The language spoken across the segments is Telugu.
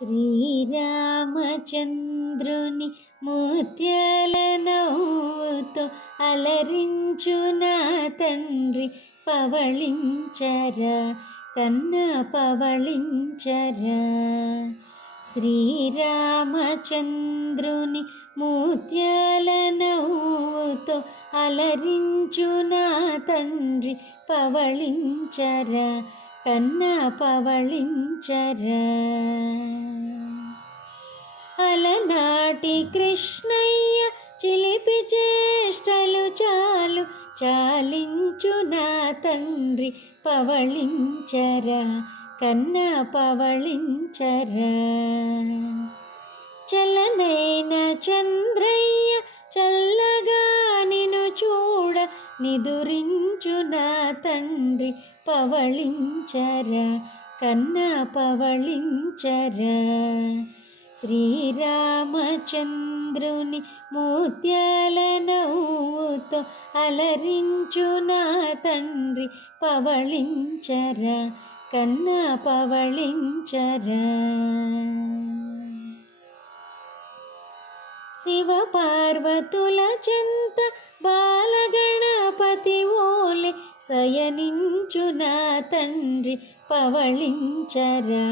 శ్రీరామచంద్రుని ముత్యాల నవ్వుతో అలరించు నా తండ్రి పవళించరా కన్న పవళించరా. శ్రీరామచంద్రుని ముత్యాల నవ్వుతో అలరించు నా తండ్రి పవళించరా కన్న పవళించరా. అలనాటి కృష్ణయ్య చిలిపి చేష్టలు చాలు చాలించు నా తండ్రి పవళించరా కన్న పవళించరా. చలనైన చంద్రయ్య చల్లగా నిన్ను చూడ నిదురించు నా తండ్రి పవళించరా కన్న పవళించరా. శ్రీరామచంద్రుని ముత్యాల నవ్వుతో అలరించు నా తండ్రి పవళించరా కన్న పవళించరా. శివ పార్వతుల చెంత బాలగణపతి ఓలే శయనించు నా తండ్రి పవళించరా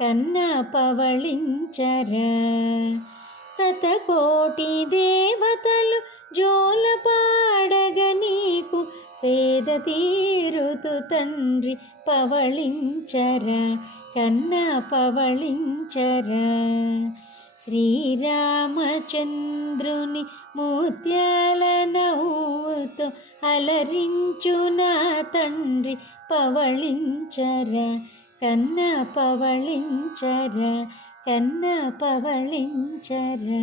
కన్న పవళించరా. శతకోటి దేవతలు జోల పాడగ నీకు సేద తీరుతు తండ్రి పవళించరా కన్న పవళించరా. శ్రీరామచంద్రుని ముత్యాల నవ్వుతో అలరించు నా తండ్రి పవళించరా కన్న పవళించరా కన్న పవళించరా.